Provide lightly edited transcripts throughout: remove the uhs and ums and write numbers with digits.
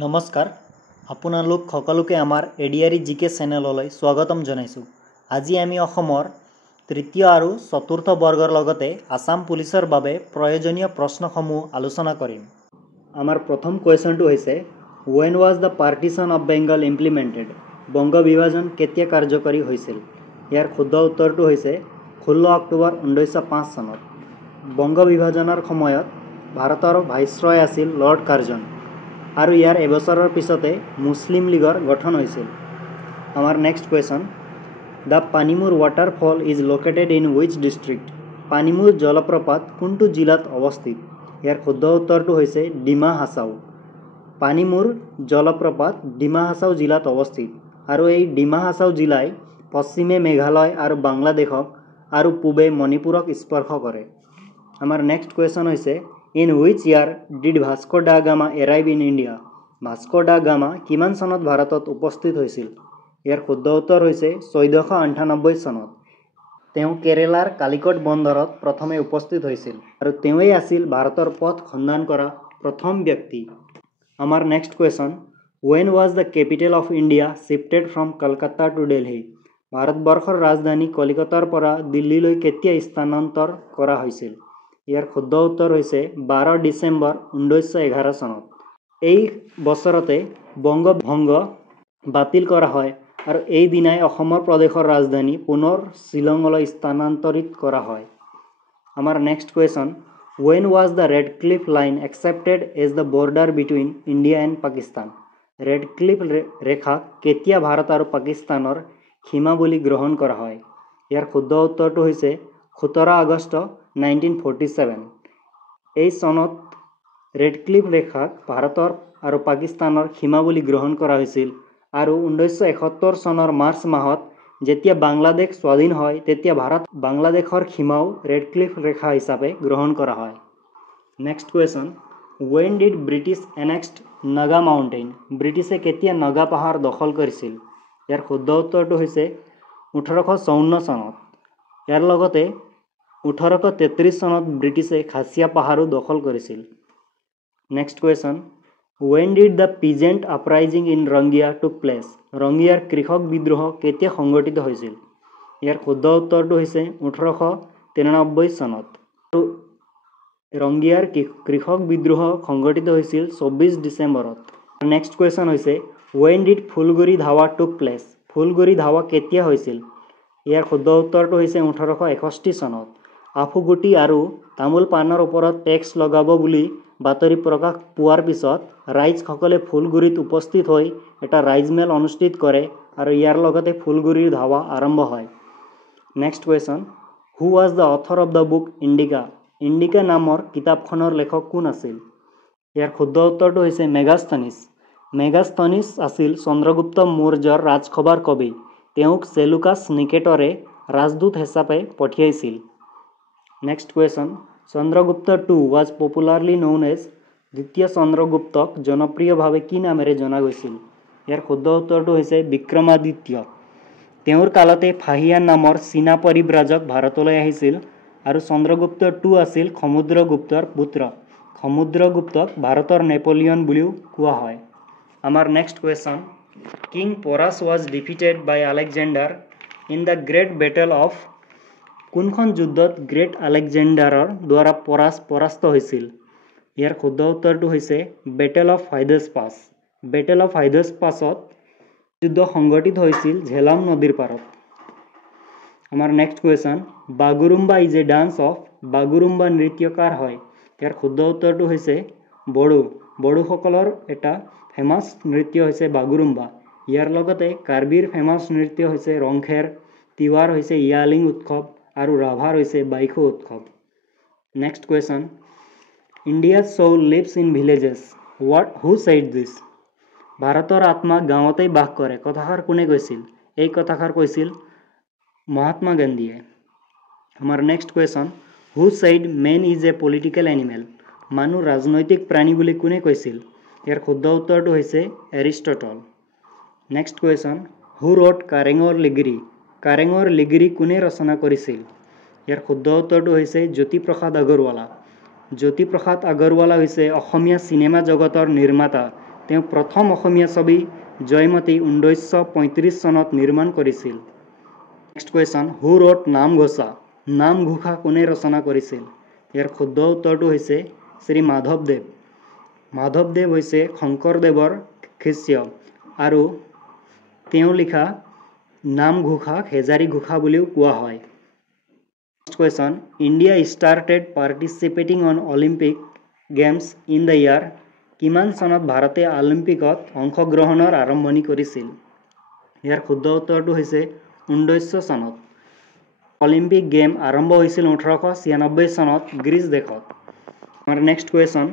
নমস্কাৰ আপোনালোক সকলোকে আমাৰ এডিআৰি জিকে চেনেললৈ স্বাগতম জনাইছোঁ। আজি আমি অসমৰ তৃতীয় আৰু চতুৰ্থ বৰ্গৰ লগতে আসাম পুলিচৰ বাবে প্ৰয়োজনীয় প্ৰশ্নসমূহ আলোচনা কৰিম। আমাৰ প্ৰথম কুৱেশ্যনটো হৈছে When was the partition of Bengal implemented? Banga বিভাজন কেতিয়া কাৰ্যকৰী হৈছিল? ইয়াৰ শুদ্ধ উত্তৰটো হৈছে 16 অক্টোবৰ 1905 চনত। বংগ বিভাজনৰ সময়ত ভাৰতৰ ভাইচৰয় আছিল লৰ্ড কাৰ্জন আৰু ইয়াৰ এবছৰৰ পিছতে মুছলিম লীগৰ গঠন হৈছিল। আমাৰ next question the Panimur waterfall is located in which district? পানীমূৰ জলপ্ৰপাত কোনটো জিলাত অৱস্থিত? ইয়াৰ শুদ্ধ উত্তৰটো হৈছে ডিমা হাছাও। পানীমূৰ জলপ্ৰপাত ডিমা হাছাও জিলাত অৱস্থিত আৰু এই ডিমা হাছাও জিলাই পশ্চিমে মেঘালয় আৰু বাংলাদেশক আৰু পূবে মণিপুৰক স্পৰ্শ কৰে। আমাৰ নেক্সট কুৱেশ্যন হৈছে in which year did Vasco da Gama arrive in India? Vasco da Gama কিমান চনত ভাৰতত উপস্থিত হৈছিল? ইয়াৰ শুদ্ধ উত্তৰ হৈছে 1498 চনত। তেওঁ কেৰেলাৰ কালিকট বন্দৰত প্ৰথমে উপস্থিত হৈছিল আৰু তেওঁই আছিল ভাৰতৰ পথ সন্ধান কৰা প্ৰথম ব্যক্তি। আমাৰ next question When was the capital of India shifted from Kolkata to Delhi? ভাৰতবৰ্ষৰ ৰাজধানী কলিকতাৰ পৰা দিল্লীলৈ কেতিয়া স্থানান্তৰ কৰা হৈছিল? ইয়াৰ শুদ্ধ উত্তৰ হৈছে 12 ডিচেম্বৰ 1911 চনত। এই বছৰতে বংগ ভংগ বাতিল কৰা হয় আৰু এই দিনাই অসমৰ প্ৰদেশৰ ৰাজধানী পুনৰ শ্বিলঙলৈ স্থানান্তৰিত কৰা হয়। আমাৰ next question When was the Red Cliff Line accepted as the border between India and Pakistan? Radcliffe ৰেখা কেতিয়া ভাৰত আৰু পাকিস্তানৰ সীমা বুলি গ্ৰহণ কৰা হয়? ইয়াৰ শুদ্ধ উত্তৰটো হৈছে 17 আগষ্ট 1947। এই চনত ৰেড ক্লিফ ৰেখাক ভাৰতৰ আৰু পাকিস্তানৰ সীমা বুলি গ্ৰহণ কৰা হৈছিল আৰু 1971 চনৰ মাৰ্চ মাহত যেতিয়া বাংলাদেশ স্বাধীন হয় তেতিয়া ভাৰত বাংলাদেশৰ সীমাও ৰেড ক্লিফ ৰেখা হিচাপে গ্ৰহণ কৰা হয়। Next question When did British annexed Naga mountain? ব্ৰিটিছে কেতিয়া নাগা পাহাৰ দখল কৰিছিল? ইয়াৰ শুদ্ধ উত্তৰটো হৈছে 1854 চনত। ইয়াৰ লগতে 1833 চনত ব্ৰিটিছে খাচীয়া পাহাৰো দখল কৰিছিল। Next question When did the peasant uprising in Rangia took place? ৰংগিয়াৰ কৃষক বিদ্ৰোহ কেতিয়া সংঘটিত হৈছিল? ইয়াৰ শুদ্ধ উত্তৰটো হৈছে 1893 চনত। ৰংগিয়াৰ কৃষক বিদ্ৰোহ সংঘটিত হৈছিল 24 ডিচেম্বৰত। নেক্সট কুৱেশ্যন হৈছে When did Phulaguri Dhawa took place? Phulaguri Dhawa কেতিয়া হৈছিল? ইয়াৰ শুদ্ধ উত্তৰটো হৈছে 1861 চনত। আফুগুটি আৰু তামোল পাণৰ ওপৰত টেক্স লগাব বুলি বাতৰি প্ৰকাশ পোৱাৰ পিছত ৰাইজসকলে ফুলগুৰিত উপস্থিত হৈ এটা ৰাইজমেল অনুষ্ঠিত কৰে আৰু ইয়াৰ লগতে ফুলগুৰিৰ ধাৱা আৰম্ভ হয়। Next question Who was the author of the book Indica? Indica নামৰ কিতাপখনৰ লেখক কোন আছিল? ইয়াৰ শুদ্ধ উত্তৰটো হৈছে মেগাস্থনিছ। মেগাস্থনিছ আছিল চন্দ্ৰগুপ্ত মৌৰ্যৰ ৰাজসভাৰ কবি। তেওঁক চেলুকাছ নিকেটৰে ৰাজদূত হিচাপে পঠিয়াইছিল। Next question Chandragupta II was popularly known as দ্বিতীয় চন্দ্ৰগুপ্তক জনপ্ৰিয়ভাৱে কি নামেৰে জনা গৈছিল? ইয়াৰ শুদ্ধ উত্তৰটো হৈছে বিক্ৰমাদিত্য। তেওঁৰ কালতে ফাহিয়ান নামৰ চীনা পৰিব্ৰাজক ভাৰতলৈ আহিছিল আৰু চন্দ্ৰগুপ্ত II আছিল সমুদ্ৰগুপ্তৰ পুত্ৰ। সমুদ্ৰগুপ্তক ভাৰতৰ নেপোলিয়ন বুলিও কোৱা হয়। আমাৰ next question king Porus was defeated by Alexander in the great battle of কোনখন যুদ্ধত গ্ৰেট আলেকজেণ্ডাৰৰ দ্বাৰা পৰাস্ত হৈছিল? ইয়াৰ শুদ্ধ উত্তৰটো হৈছে battle of Hydaspes. Battle of হাইডেছ পাছত যুদ্ধ সংঘটিত হৈছিল ঝেলাম নদীৰ পাৰত। আমাৰ next question Bagurumba is a dance of Bagurumba নৃত্য কাৰ হয়? ইয়াৰ শুদ্ধ উত্তৰটো হৈছে বড়ো। বড়োসকলৰ এটা ফেমাছ নৃত্য হৈছে বাগুৰুম্বা। ইয়াৰ লগতে কাৰ্বিৰ ফেমাছ নৃত্য হৈছে ৰংখেৰ, তিৱাৰ হৈছে ইয়ালিং উৎসৱ আৰু ৰাভাৰ হৈছে বাইখো উৎসৱ। Next question India's soul lives in villages. Who said this? ভাৰতৰ আত্মা গাঁৱতেই বাস কৰে কথাষাৰ কোনে কৈছিল? এই কথাষাৰ কৈছিল মহাত্মা গান্ধীয়ে। আমাৰ next question Who said man is a political animal? মানুহ ৰাজনৈতিক প্ৰাণী বুলি কোনে কৈছিল? ইয়াৰ শুদ্ধ উত্তৰটো হৈছে Aristotle. Next question Who wrote কাৰেঙৰ লিগিৰি? কাৰেঙৰ লিগিৰি কোনে ৰচনা কৰিছিল? ইয়াৰ শুদ্ধ উত্তৰটো হৈছে জ্যোতিপ্ৰসাদ আগৰৱালা। জ্যোতিপ্ৰসাদ আগৰৱালা হৈছে অসমীয়া চিনেমা জগতৰ নিৰ্মাতা তেওঁ প্ৰথম অসমীয়া ছবি জয়মতী 1935 চনত নিৰ্মাণ কৰিছিল। নেক্সট কুৱেশ্যন, হু ৰোট নামঘোষা? নামঘোষা কোনে ৰচনা কৰিছিল? ইয়াৰ শুদ্ধ উত্তৰটো হৈছে শ্ৰী মাধৱদেৱ। মাধৱদেৱ হৈছে শংকৰদেৱৰ শিষ্য আৰু তেওঁ লিখা নামঘোষাক হেজাৰী ঘোষা বুলিও কোৱা হয়। Next question, India started participating on Olympic games in the year? কিমান চনত ভাৰতে অলিম্পিকত অংশগ্ৰহণৰ আৰম্ভণি কৰিছিল? ইয়াৰ শুদ্ধ উত্তৰটো হৈছে 1900 চনত। অলিম্পিক গেম আৰম্ভ হৈছিল 1896 চনত গ্ৰীচ দেশত। আমাৰ next question,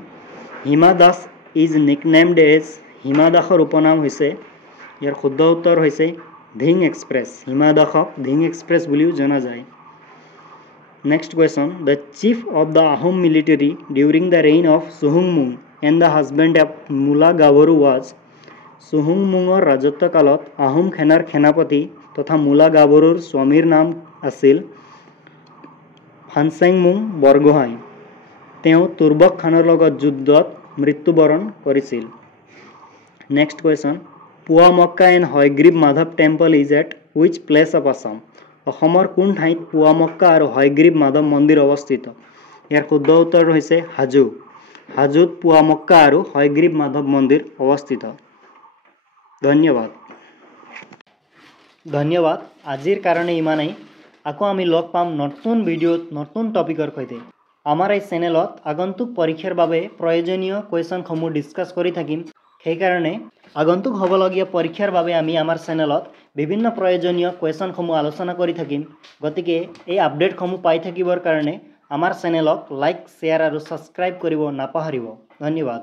Hima Das is nicknamed as? Hima দাসৰ উপনাম হৈছে, ইয়াৰ শুদ্ধ উত্তৰ হৈছে ধিং এক্সপ্ৰেছ। হিমা দাসক ধিং এক্সপ্ৰেছ বুলিও জনা যায়। Next question, the chief of the Ahom military during the reign of চুহুংমুং and the husband of Mula Gabharu was? চুহুংমুঙৰ ৰাজত্বকালত আহোম সেনাৰ সেনাপতি তথা মূলা গাভৰুৰ স্বামীৰ নাম আছিল ফানচেংমুং বৰগোহাঁই। তেওঁ তুৰ্বক খানৰ লগত যুদ্ধত মৃত্যুবৰণ কৰিছিল। Next question, Poa Mecca and Hayagriva Madhav temple is at which place of Assam? অসমৰ কোন ঠাইত পুৱামক্কা আৰু হয়গ্ৰীৱ মাধৱ মন্দিৰ অৱস্থিত? ইয়াৰ শুদ্ধ উত্তৰ হৈছে হাজো। হাজোত পুৱামক্কা আৰু হয়গ্ৰীৱ মাধৱ মন্দিৰ অৱস্থিত। ধন্যবাদ। আজিৰ কাৰণে ইমানেই। আকৌ আমি লগ পাম নতুন ভিডিঅ'ত নতুন টপিকৰ সৈতে। আমাৰ এই চেনেলত আগন্তুক পৰীক্ষাৰ বাবে প্ৰয়োজনীয় কুৱেশ্যনসমূহ ডিছকাছ কৰি থাকিম। সেইকাৰণে আগন্তুক হ'বলগীয়া পৰীক্ষাৰ বাবে আমি আমাৰ চেনেলত বিভিন্ন প্ৰয়োজনীয় কুৱেশ্যনসমূহ আলোচনা কৰি থাকিম। গতিকে এই আপডেটসমূহ পাই থাকিবৰ কাৰণে আমাৰ চেনেলক লাইক, শ্বেয়াৰ আৰু ছাবস্ক্ৰাইব কৰিব নাপাহৰিব। ধন্যবাদ।